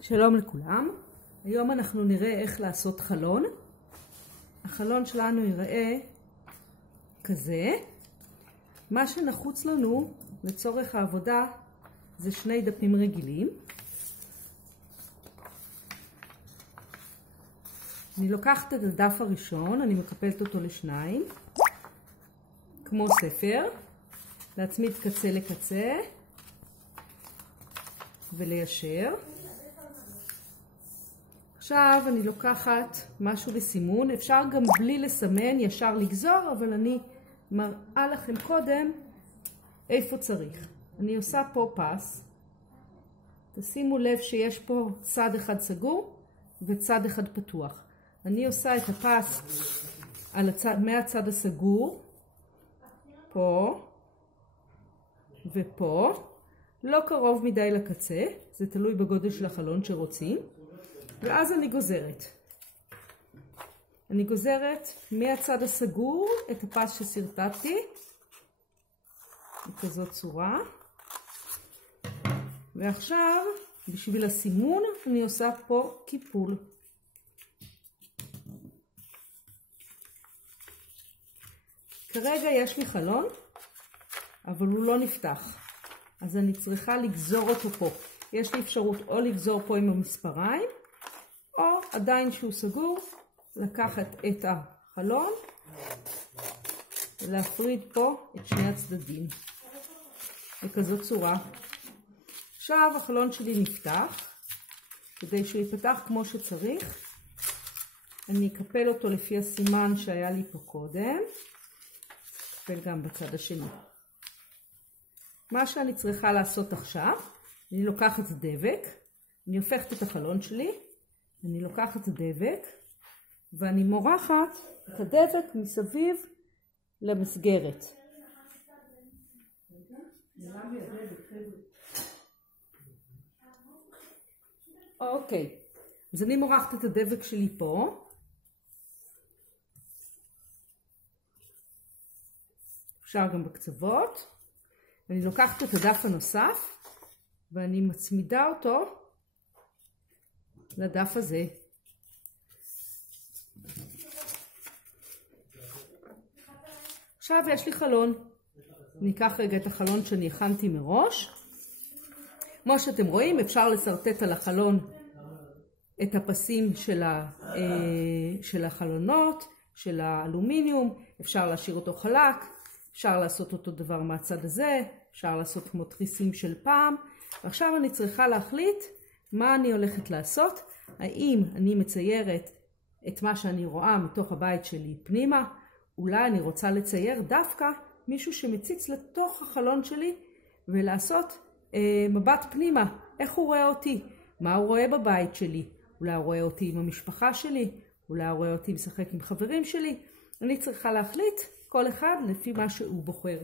שלום לכולם. היום אנחנו נראה איך לעשות חלון. החלון שלנו ייראה כזה. מה שנחוץ לנו לצורך העבודה זה שני דפים רגילים. אני לוקחת את הדף הראשון, אני מקפלת אותו לשניים, כמו ספר, להצמיד קצה לקצה וליישר. עכשיו אני לוקחת משהו לסימון, אפשר גם בלי לסמן, ישר לגזור, אבל אני מראה לכם קודם איפה צריך. אני עושה פה פס, תשימו לב שיש פה צד אחד סגור וצד אחד פתוח. אני עושה את הפס מהצד הסגור, פה ופה, לא קרוב מדי לקצה, זה תלוי בגודל של החלון שרוצים. ואז אני גוזרת. אני גוזרת מהצד הסגור את הפס שסרטטתי, בכזאת צורה. ועכשיו, בשביל הסימון, אני עושה פה קיפול. כרגע יש לי חלון, אבל הוא לא נפתח. אז אני צריכה לגזור אותו פה. יש לי אפשרות או לגזור פה עם המספריים, או עדיין שהוא סגור, לקחת את החלון ולהפריד פה את שני הצדדים בכזאת צורה. עכשיו החלון שלי נפתח. כדי שהוא ייפתח כמו שצריך, אני אקפל אותו לפי הסימן שהיה לי פה קודם, אקפל גם בצד השני. מה שאני צריכה לעשות עכשיו, אני לוקחת דבק, אני הופכת את החלון שלי, אני לוקחת דבק ואני מורחת את הדבק מסביב למסגרת. אוקיי, אז אני מורחת את הדבק שלי פה. אפשר גם בקצוות. אני לוקחת את הדף הנוסף ואני מצמידה אותו לדף הזה. עכשיו יש לי חלון. אני אקח רגע את החלון שאני הכנתי מראש. כמו שאתם רואים, אפשר לסרטט על החלון את הפסים של החלונות, של האלומיניום. אפשר להשאיר אותו חלק, אפשר לעשות אותו דבר מהצד הזה, אפשר לעשות כמו תריסים של פעם. ועכשיו אני צריכה להחליט מה אני הולכת לעשות. האם אני מציירת את מה שאני רואה מתוך הבית שלי פנימה, אולי אני רוצה לצייר דווקא מישהו שמציץ לתוך החלון שלי ולעשות מבט פנימה, איך הוא רואה אותי, מה הוא רואה בבית שלי, אולי הוא רואה אותי עם המשפחה שלי, אולי הוא רואה אותי משחק עם חברים שלי. אני צריכה להחליט כל אחד לפי מה שהוא בוחר.